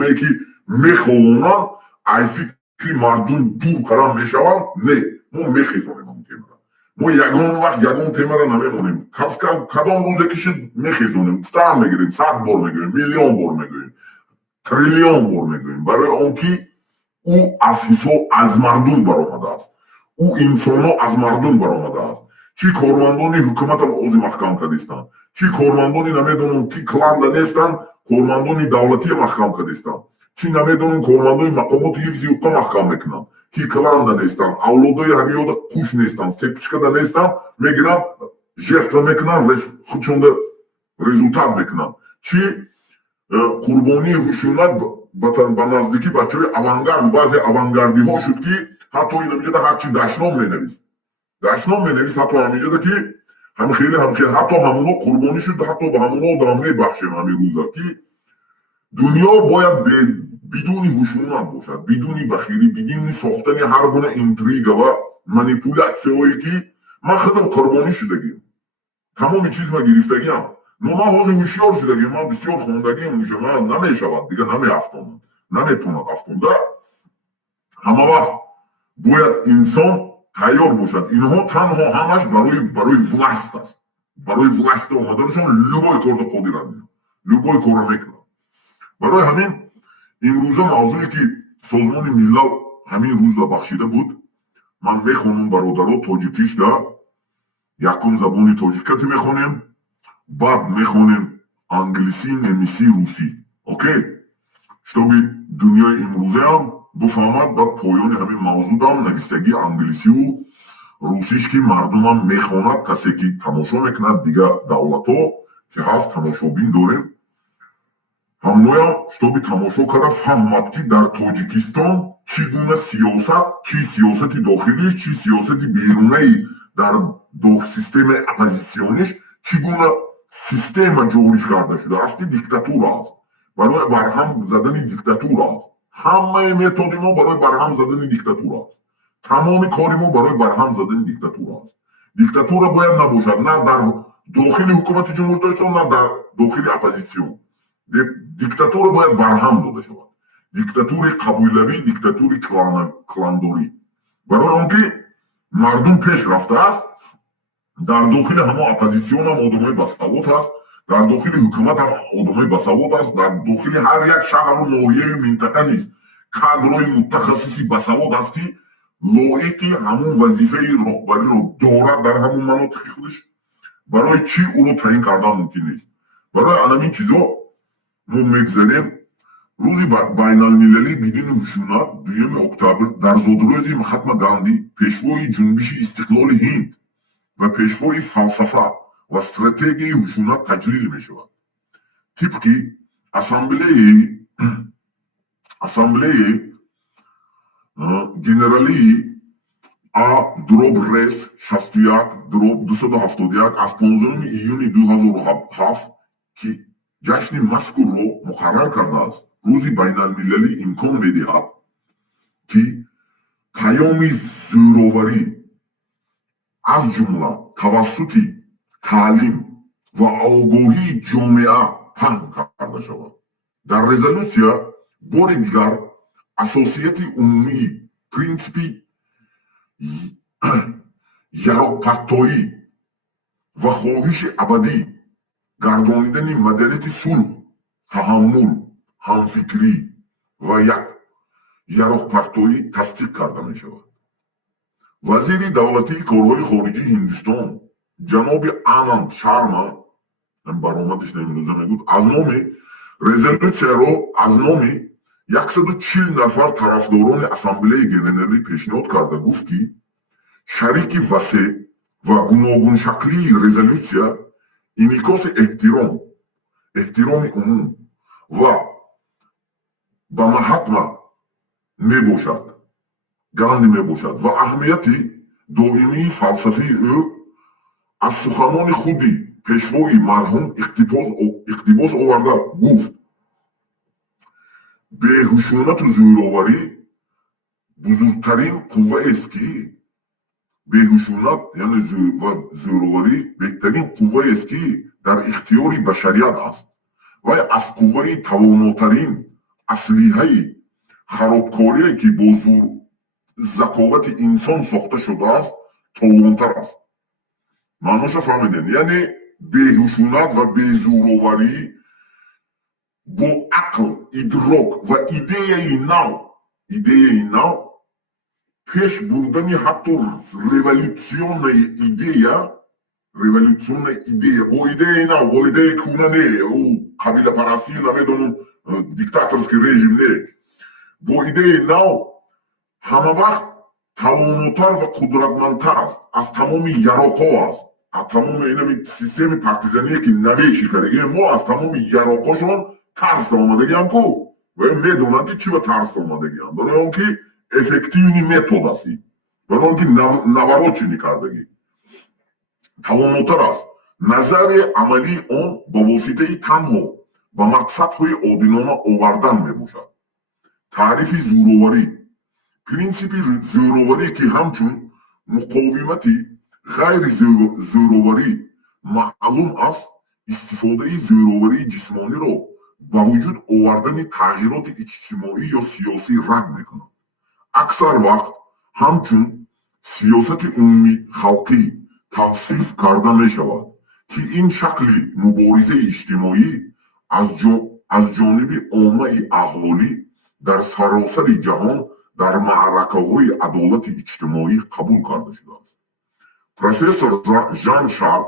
me ki mexonan ai fikri mardum dur karam meshavan ne mo mexizonam am temara mo yagon vaqt yagon temara namemonem kadon ruze ki mexizonam fta megrim 100 bor megrim million bor megrim trillion bor megrim baroy on ki u asiso az mardum baromaده است او انسان‌ها از مردم برآمده است چی کارمندان حکومت هم عضو محکم کردستند چی کارمندان نمیدونم کی کلان دانستند کارمندان دولتی محکم کردستند چی نمیدونم کارمندان مقامات حفظی حقوق محکم میکنند کی کلان دانستند اولادای همیودا خوش نیستند سپچکا دانستند میگیرند ژرتوا میکنند خودشون результат میکنند چی قربانی خشونت به نزدیکی بچه‌های авангард بعضی авангардی ها شد که حتی این اینجا هرچی دشنام مینویس حتی همینجا که هم خیلی حتی همونا قربانی شد حتی به همونا دارم میبخشیم همین روزا که دنیا باید بدون خشونت باشد بدون بخیلی بدون ساختن هر گونه اینتریگ و منیپولاسیونی که من خودم قربانی شدگیم تمام چیز ما گرفتگیم ما حاضر هوشیار شدگیم من بسیار خوندگیم اونجا من نمیشود دیگه نمیافتم نمیتونم افتم ده همه وقت باید انسان تیار باشد اینها تنها همش برای власть است برای власть اومدنشون любой کار رو خودیرند любой کار میکنن برای همین این روزا موضوعی که سازمان ملل همین روز را بخشیده بود من میخونم برادرها تاجیکیش ده یکم زبانی تاجیکتی میخونیم بعد میخونیم انگلیسی نمیسی روسی اوکی чтобы دنیای امروزه هم بفهمد بعد پایان همین موضوع دام نویسندگی انگلیسی و روسیش که مردم هم میخواند کسی که تماشا میکند دیگه دولت ها که هست تماشابین داریم همونوی هم чтобы تماشا کرده فهمد که در تاجیکستان چگونه سیاست چی سیاست داخلیش چی سیاست بیرونی در سیستم اپوزیسیونیش چگونه سیستم جوریش کرده شده است دیکتاتور است برای برهم زدن دیکتاتور است همه متد ما برای برهم زدن دیکتاتور است تمام کار ما برای برهم زدن دیکتاتور است دیکتاتور باید نباشد نه در داخل حکومت جمهوری اسلامی نه در داخل اپوزیسیون دیکتاتور باید برهم داده شود دیکتاتور قبیلوی دیکتاتور کلانداری برای آنکه مردم پیش رفته است در داخل همه اپوزیسیون هم آدمای بساوات هست در داخل حکومت هم آدمای بساوات است در داخل هر یک شهر و ناحیه منطقه نیست کادرهای متخصصی بساوات است که لایق همون وظیفه رهبری رو دارد در همون مناطق خودش برای چی او رو تعیین کردن ممکن نیست برای همین چیزا ما میگذاریم روزی байналмилалии بدون خشونت 2 اکتبر در زادروزی مهاتما گاندی پیشوای جنبش استقلال هند و پیشوای فلسفه و استراتژی خشونت تجلیل می شود طبق اسامبله گنرالی دروب ریس 61 دروب 271 از 15 ایون 2007 که جشن مذکور رو مقرر کرده است روزی байналмилалии امکان میدهد که پیام زوراوری از جمله توسط تعلیم و آگاهی جامعه پهن کرده شود در رزولوسیا بار دیگر اساسیت عمومی پرینسیپی یراقپرتایی و خواهش ابدی گردانیدن مدارت صلح تحمل همفکری و یک یراقپرتایی تصدیق کرده می شود وزیر دولتی کارهای خارجی هندوستان جناب آنند شارما برآمدش نمی‌روزه بود از نام رزولوسیا رو از نام 140 نفر طرفداران اسامبله گنرالی پیشنهاد کرده گفت که شریک وسیع و گوناگون شکلی رزولوسیا انعکاس احترام عموم و به مهاتما میباشد گاندی میباشد و اهمیت دائمی فلسفی او از سخنان خودی پیشوای مرحوم اقتباس آورده گفت به خشونت و زوراوری بزرگترین قوه است که به خشونت یعنی زوراوری بهترین قوه است که در اختیار بشریت است و از قوه تواناترین аслиҳаи харобкорие ки бо заковати инсон сохта шудааст толонтар аст. маъноша фаҳмидем? яъне бехушунат ва безӯроварӣ бо ақл, идрок ва идеяи нав пеш бурдани ҳатто революционная идея бо идеяи нав, бо идеяи кӯна не, ӯ қабилапарастӣ, намедонам диктаторский режим не, бо идеяи нав ҳама вақт тавонотар ва қудратмандтар аст аз тамоми яроқҳо аст, аз тамоми инами системи партизание ки навеши кардаем мо аз тамоми яроқҳошон тарсда омадагиам ку ва медонанд ки чӣ ба тарсда омадагиам, барои он ки эффективни метод аст, барои он ки наворочини кардагӣ тавонотар аст. назари амалии он ба воситаи танҳо ба мақсадҳои одилона овардан мебошад. таърифи зӯроварӣ. принсипи зӯроварӣ ки ҳамчун муқовимати ғайри зӯроварӣ маълум аст, истифодаи зӯроварии ҷисмониро ба вуҷуд овардани тағйироти иҷтимоӣ ё сиёсӣ рад мекунад. аксар вақт ҳамчун сиёсати умумии халқӣ тавсиф карда мешавад ки ин шакли муборизаи иҷтимоӣ аз ҷониби оммаи аҳолӣ дар саросари ҷаҳон дар маъракаҳои адолати иҷтимоӣ қабул карда шудааст. профессор Жан Шарп,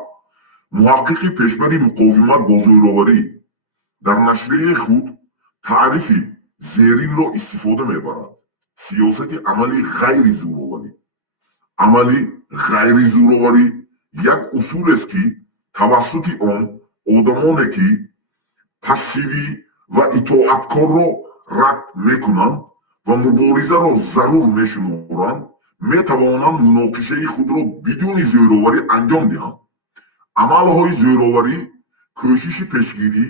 муҳаққиқи пешбари муқовимат бо зӯроварӣ, дар нашрияи худ таърифи зеринро истифода мебарад. сиёсати амали ғайри зӯроварӣ. амали ғайри зӯроварӣ як усулест ки тавассути он одамоне ки пассивӣ ва итоаткорро рад мекунанд ва муборизаро зарур мешуморанд, метавонанд муноқишаи худро бидуни зӯроварӣ анҷом диҳанд. амалҳои зӯроварӣ кӯшиши пешгирӣ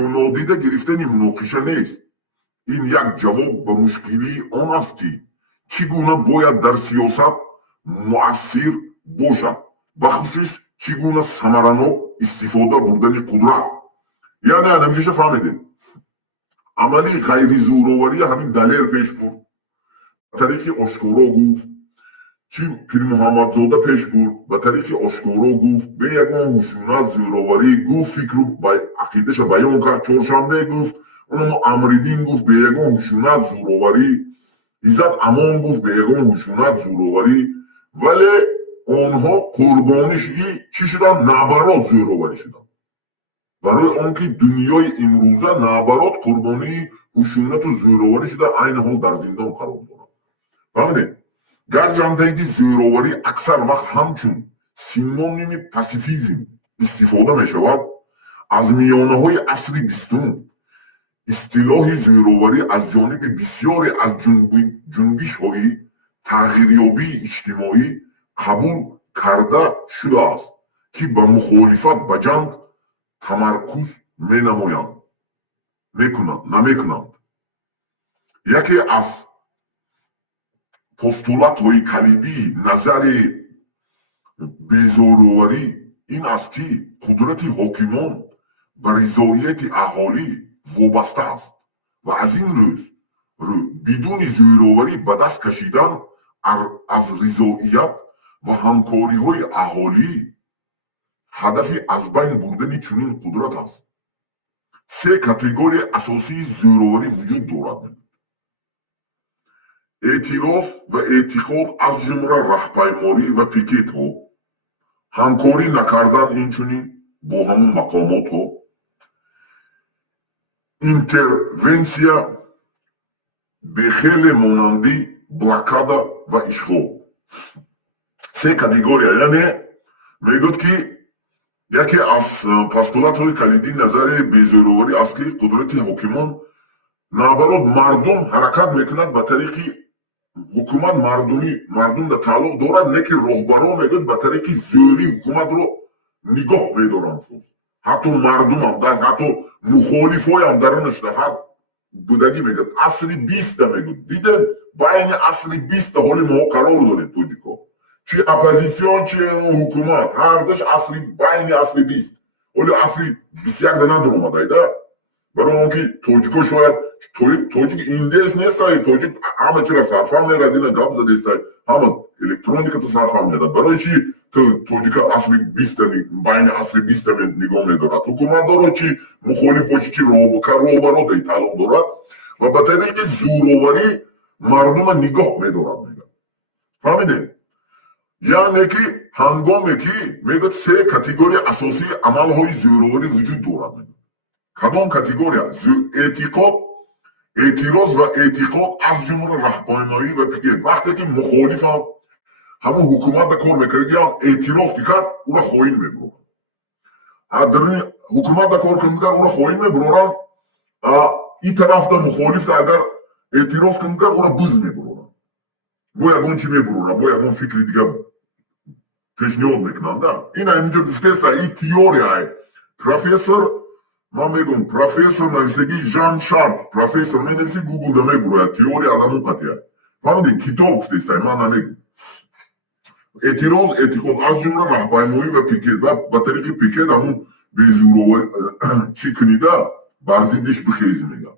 ё нодида гирифтани муноқиша нест. ин як ҷавоб ба мушкилии он аст ки чӣ гуна бояд дар сиёсат муассир бошад, бахусус чӣ гуна самаранок истифода бурдани қудрат. яъне адамгиша фаҳмидем. амали ғайризӯроварӣ ҳамин далер пеш бурд, ба тариқи ошкоро гуфт, чӣ пир муҳаммадзода пеш бурд, ба тариқи ошкоро гуфт, бе ягон хушунат зӯроварӣ гуфт, фикру ақидаша баён кард, чоршанбе гуфт, онамо амриддин гуфт бе ягон хушунат зӯроварӣ, иззат амон гуфт бе ягон хушунат зӯроварӣ, вале онҳо қурбониши чӣ шуданд? наоборот зӯроварӣ шуданд. барои он ки дунёи имрӯза наоборот қурбонии хушунату зӯроварӣ шуда айни ҳол дар зиндон қарор дорад. фаҳмидед? гарчанде ки зӯроварӣ аксар вақт ҳамчун синоними пасифизм истифода мешавад, аз миёнаҳои асри бистум истилоҳи зӯроварӣ аз ҷониби бисёре аз ҷунбишҳои тағйирёбии иҷтимоӣ қабул карда шудааст ки ба мухолифат ба ҷанг тамаркуз намекунанд. яке аз постулатҳои калидии назари безӯроварӣ ин аст ки қудрати ҳокимон ба ризоияти аҳолӣ вобаста аст ва аз ин рӯ бидуни зӯроварӣ ба даст кашидан аз ризоият ва ҳамкориҳои аҳолӣ ҳадафи аз байн бурдани чунин қудрат аст. се категория асосии зӯроварӣ вуҷуд дорад. эътироф ва эътиқод аз ҷумла раҳпаймонӣ ва пикетҳо, ҳамкорӣ накардан инчунин бо ҳамон мақомотҳо, интервенсия бехеле монандӣ блокада ва ишғол. се категория, яъне мегӯяд ки яке аз постулатҳои калидии назари безӯроварӣ аст ки қудрати ҳокимон наоборот мардум ҳаракат мекунад ба тариқи ҳукумат мардумда тааллуқ дорад, не ки роҳбарон мегӯяд ба тариқи зӯрӣ ҳукуматро нигоҳ медоранд. ҳатто мардумам ҳатто мухолифоям дар онашда ҳаст будагӣ мегӯяд асри 20 мегӯяд. дидем байни асри 20 ҳоли мо қарор дорем тоҷико. чи оппозитсион чи ҳукумат ҳардаш байни асри 20. оли асри 21 надоромадай да. барои он ки тоҷико шояд тоҷик индес нестай, тоҷик ҳама чира сарфа мерад, ина гап задестай, ҳама электрониката сарфа мерад. Барои чӣ тоҷика асри бистами байни асри бистами нигоҳ медорад? ҳукуматдоро чӣ мухолифо чӣ роҳбародаи таълуқ дорад ва ба тариқи зӯроварӣ мардума нигоҳ медорад. фаҳмидед? яъне ки ҳангоме ки мегӯяд се категория асосии амалҳои зӯроварӣ вуҷуд дорад. кадом категория? эътиқод, эътироз ва эътиқод аз ҷумла раҳпаймоӣ ва пикет. вақте ки мухолифам ҳамон ҳукуматда кор мекард, ям эътироз ки кард, ура хоин мебурорад. ҳукуматда кор кунда ура хоин мебурорад, ин тарафда мухолифда агар эътироз кунда ура буз мебурорад. бо ягон чӣ мебурорад, бо ягон фикри дига пешниҳод мекунанд. ина инҷо гуфтеста, ин теорияи профессор, ман мегӯям профессор нависагии Жан Шарп, профессор менависи, гуглда мебурояд, теория адамон қатъия. фаҳмидед, китоб гуфтестай, ман намегӯям. эътироз, эътиқод аз ҷумла раҳпаймоӣ ва пикет, ва ба тариқи пикет ҳамон безӯроварӣ чӣ кунида бар зиддиш бихезӣ мегӯям.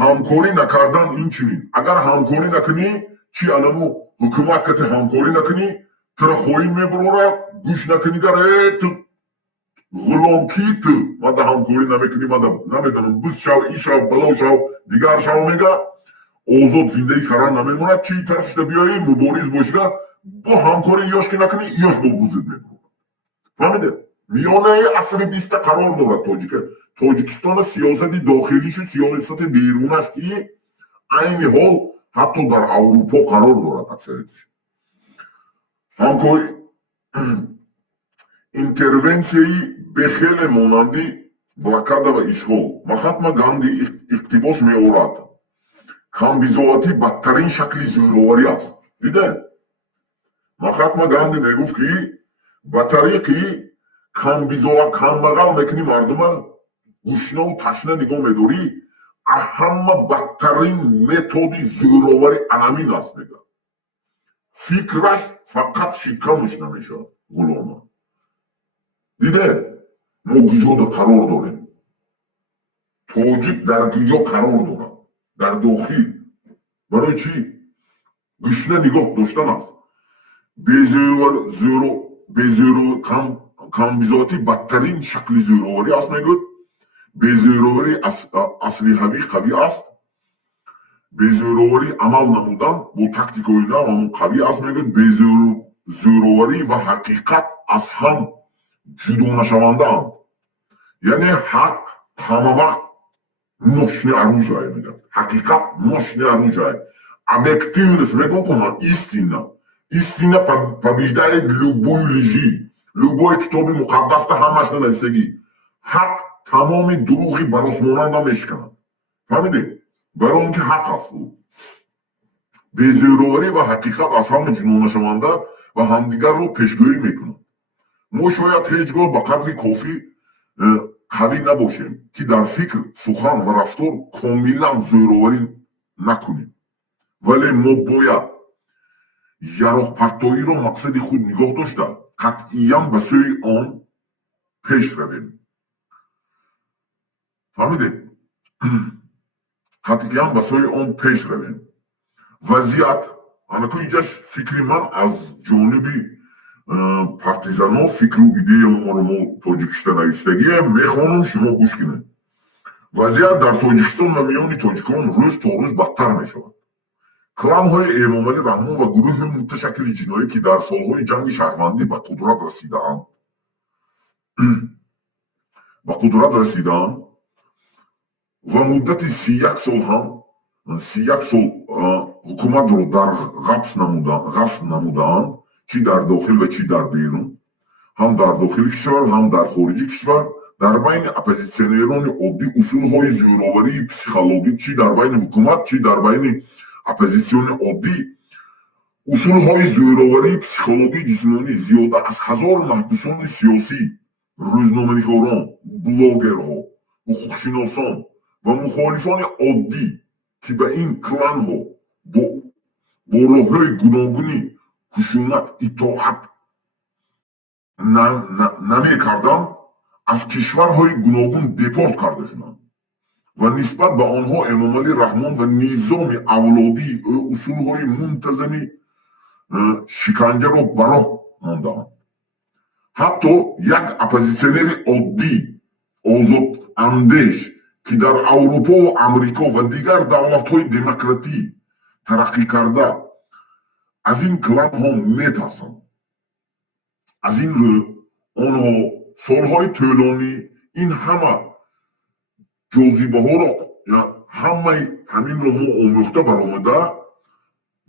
ҳамкорӣ накардан инчунин. агар ҳамкорӣ накунӣ, чӣ анамо ҳукумат кати ҳамкорӣ накунӣ, тура хоин мебурорад, гӯш накунигар ту ғулом ки ту мада ҳамкорӣ намекунӣ, мада намедонам буз шав, ин шав, бало шав, дигар шав мега, озод зиндаӣ кардан намемонад. чӣ тарафишда биёӣ, мубориз бошигар, бо ҳамкорӣ ёш ки накунӣ, ёш бо бузид мебурорад. фаҳмидед? миёнаи асри биста қарор дорад тоҷикистони сиёсати дохилишу сиёсати берунаш, ки айни ҳол ҳатто дар аврупо қарор дорад аксариятш. ҳамкорӣ интервенсияи бехеле монанди блокада ва ишғол. Махатма Ганди иқтибос меорад. камбизоатӣ бадтарин шакли зӯроварӣ аст. дидед? махатма Ганди мегуфт ки ба тариқи камбағал мекунӣ мардума, гушнову ташна нигоҳ медорӣ, ҳама бадтарин методи зӯроварӣ анамин аст. мега фикраш фақат шикамаш намешавад ғулома. дидед? мо куҷода қарор дорем? тоҷик дар куҷо қарор дорад? дар дохил. барои чӣ? гушна нигоҳ доштан аст. камбизоатӣ бадтарин шакли зӯроварӣ аст мегӯяд. безӯроварӣ аслиҳавӣ қавӣ аст. безӯроварӣ амал намудан бо тактикаҳои нав ҳамон қавӣ аст мегӯяд. безӯроварӣ ва ҳақиқат аз ҳам ҷудонашавандаанд. яъне ҳақ ҳама вақт мощное оружие мегӯяд. ҳақиқат мощное оружие. объективность мегӯям, истина. истина побеждает любую лжи. любой китоби муқаддаста ҳамаш нависагӣ. ҳақ тамоми дурӯғи баросмонанда мешиканад. фаҳмидед? барои он ки ҳақ аст. безӯроварӣ ва ҳақиқат аз ҳама ҷунонашаванда ва ҳамдигарро пешгӯӣ мекунад. мо шояд ҳеҷ гоҳ ба қадри кофӣ қавӣ набошем, ки дар фикр, сухан ва рафтор комилан зӯроварӣ накунем. вале мо бояд яроқпартоиро мақсади худ нигоҳ дошта, қатъиян ба сӯи он пеш равем. фаҳмидед? қатъиян ба сӯи он пеш равем. вазъият анаку инҷаш фикри ман аз ҷониби партизано, фикру идея мо тоҷикистон навистагие. мехонам шумо гӯш кунед. вазъият дар тоҷикистон ва миёни тоҷикон рӯз то рӯз бадтар мешавад. кланҳои Эмомалӣ Раҳмон ва гурӯҳи муташаккили ҷиноӣ, ки дар солҳои ҷанги шаҳрвандӣ ба қудрат расидаанд ва муддати 31 сол ҳукуматро дар ғасб намудаанд, чӣ дар дохил ва чӣ дар берун, ҳам дар дохили кишвар, ҳам дар хориҷи кишвар. дар байни оппозитсионерони оддӣ усулҳои зӯроварии психологӣ, чӣ дар байни ҳукумат, чӣ дар байни оппозитсиони оддӣ, усулҳои зӯроварии психологӣ ҷисмонӣ зиёда аз 1000 маҳбусони сиёсӣ, рӯзноманигорон, блогерҳо, ҳуқуқшиносон ва мухолифони оддӣ, ки ба ин кланҳо бо роҳҳои гуногуни хушунат итоат намекарданд, аз кишварҳои гуногун депорт карда шуданд. و نسبت به آنها امامعلی رحمان و نظام اولادی اصولهای منتظمی شکنجه را براه مانده‌اند. حتی یک اپوزیسیونر عادی آزاد اندیش که در اروپا و امریکا و دیگر دولت‌های دموکراتی ترقی کرده از این کلان ها میترسند. از این رو آنها سالهای طولانی این همه جاذبه ها را همین رو ما آموخته برآمده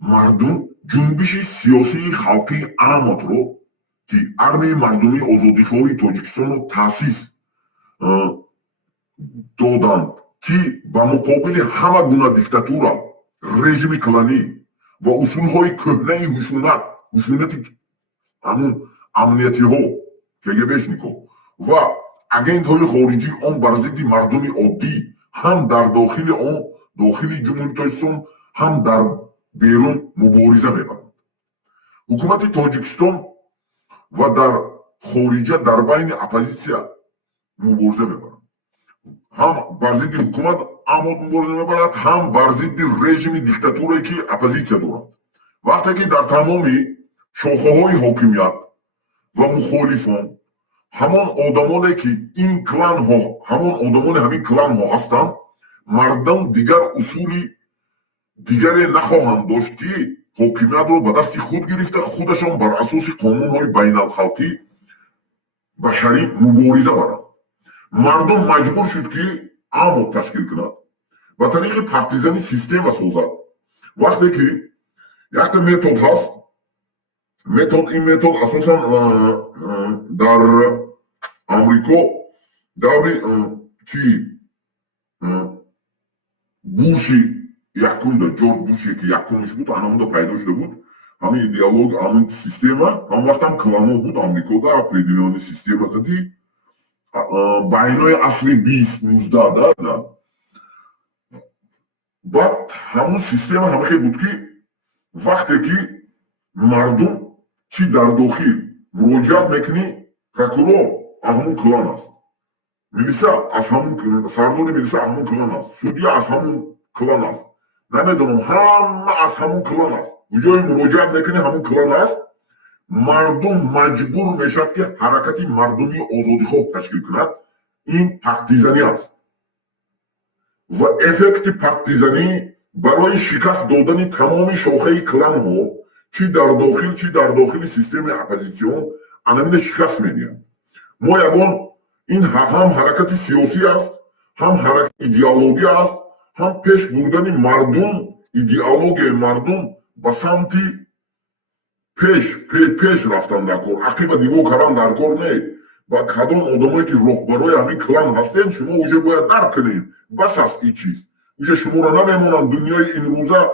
مردم جنبش سیاسی خلقی احمد رو که ارمی مردمی آزادیخواهی تاجیکستان رو تأسیس دادند که به مقابل همه گونه دیکتاتورا رژیم کلانی و اصولهای کهنه خشونت همون امنیتی ها کگبشنیکو و اگنت های خارجی آن بر ضد مردم عادی هم در داخل جمهوری تاجیکستان هم در بیرون مبارزه میبرند. حکومت تاجیکستان و در خارجه در بین اپوزیسیا مبارزه میبرند. هم بر ضد حکومت احمد مبارزه میبرند، هم بر ضد رژیم دیکتاتوری که اپوزیسیا دارند. وقتی که در تمام شاخه های حاکمیت و مخالفان همان آدمانی که این کلان ها همین کلان ها هستند مردم دیگر اصولی دیگری نخواهند داشت که حاکمیت رو به دست خود گرفته خودشان بر اساس قانون های بین الخلقی بشری مبارزه برند. مردم مجبور شد که عمل تشکیل کند و طریق پارتیزانی سیستم سازد. وقتی که یک متد هست این متد اساسا در امریکا دوری چی بوشی یکم دا جورج بوشی که یکمش بود همون پیدا شده بود همین ایدئولوژی همین سیستم هم وقت هم کلانو بود امریکا دا اپریدیلانی سیستم زدی بینای اصلی 20-19 دا بعد همون سیستم همخی بود که وقتی که مردم چی در داخل مراجعت میکنی پروکورور از همون کلان است، میلیسا از همون کلان، سردار میلیسا از همون کلان است، سودیا از همون کلان است، نمیدونم همه از همون کلان است. اونجای مراجعت میکنی همون کلان است. مردم مجبور میشد که حرکتی مردمی آزادیخواه تشکیل کند. این پارتیزانی است و افکت پارتیزانی برای شکست دادن تمام شاخه کلان ها چی در داخل سیستم اپوزیسیون انامین شکست میدهند. ما یگان این هم حرکت سیاسی است، هم حرکت ایدئولوژی است، هم پیش بردن مردم ایدئولوژی مردم به سمتی پیش رفتن در کار عقیب دیگه کردن در کار نه. با کدام آدمایی که رهبرای همین کلان هستند شما اوجه باید درک کنید بس است این چیز اوجه شما را نمیمونن دنیای این روزه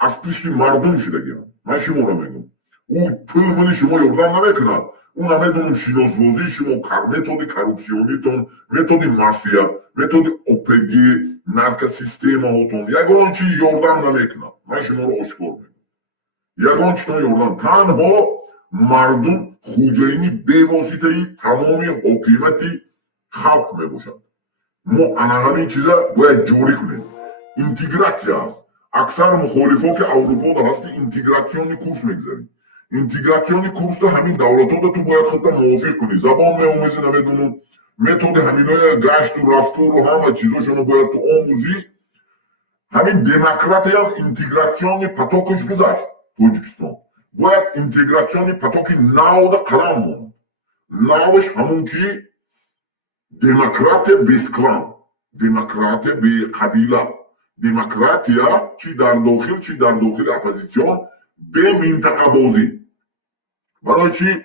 از پشت مردم شده گیرن. من شما را میگم اون پول منی شما یردن نمیکنن، اون نمیدونم شناسبازی شما متد کروپسیونیتون، متد مافیا، متد اوپگی نرک سیستم هاتون یگان چی یردن نمیکنن. من شما را آشکار میگم یگان چی یردن تنها مردم خوجینی بواسطه تمام حکومتی خلق میباشد. ما همین چیزا باید جوری کنیم. اینتگراسیا است. اکثر مخالفان که اروپا دا هستی اینتگراسیونی کورس میگذاریم. اینتگراسیونی کورس دا همین دولت ها دا تو باید خودت موافق کنی. زبان میآموزی نمیدونم متد همینای گشت و رفتار و همه چیزاشونو باید تو آموزی. همین دموکراتی هم اینتگراسیونی پتاکش گذاشت تاجیکستان. باید اینتگراسیونی پتاکی ناو دا قرام بود. ناوش همون که دموکرات بیس کلان، دموکرات بی قبیله، دموکراتیا چی در داخل اپوزیسیون به منطقه بازی. برای چی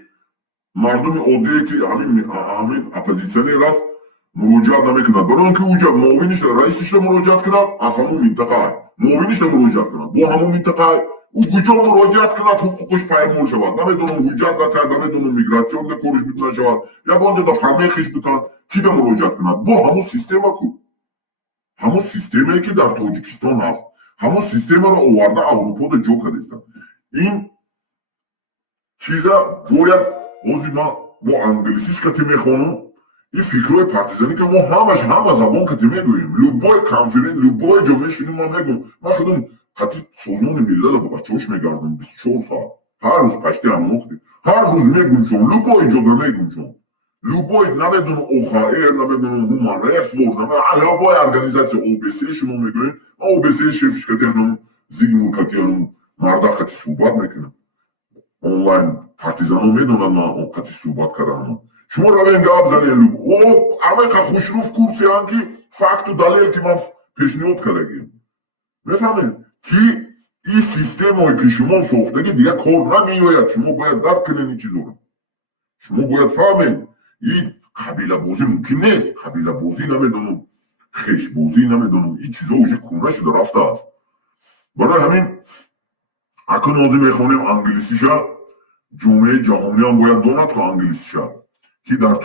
مردم عادی که همین اپوزیسیونی راست مراجعت نمیکنند. برای اینکه اونجا معاونش رئیسش مراجعت کند از همون منطقه، معاونش مراجعت کند با همون منطقه او کجا مراجعت کند حقوقش پایمال شود. نمیدونم حجت نکرد، نمیدونم میگراسیون نکارش بتونه شود یا بانده دا فرمیخش بتونه کی دا مراجعت کند با همون سیستم کو همون سیستمی که در تاجیکستان هست همون سیستم را آورده اروپا دا جو کردستن. این چیزا باید اوزی ما با انگلیسیش کتی میخونم این فکرهای پارتیزانی که ما همه زبان که میگوییم لوبای کانفرنس لوبای جامعه شنی ما میگم ما خودم خطی سازمان ملل با بچه‌هاش میگردم 24 ساعت هر روز پشتی هم وقتی هر روز میگم شون لوبای جامعه میگم شون لوبای نمیدونم اوخائر نمیدونم هومان رایتس ورد لوبای ارگانیزاسیون OBC شما میگوییم ما OBC شفش که تنم زیگمون کاتیانم مردا خطی صحبت میکنم онлайн партизано медонанд ман қати суҳбат карданам шумо равен гап занед амақа хушруф курсиам ки факту далел ки ман пешниҳод кардагим мефаҳмед ки ин системое ки шумо сохтагӣ дига кор намеояд шумо бояд дарк кунед ин чизоро шумо бояд фаҳмед ин қабилабозӣ мумкин нест қабилабозӣ намедонам хешбозӣ намедонам ин чизо уже кӯна шуда рафтааст барои ҳамин акун ҳозир мехонем англисиша ҷомеаи ҷаҳонӣ ҳам бояд донад ки англисиша ки дар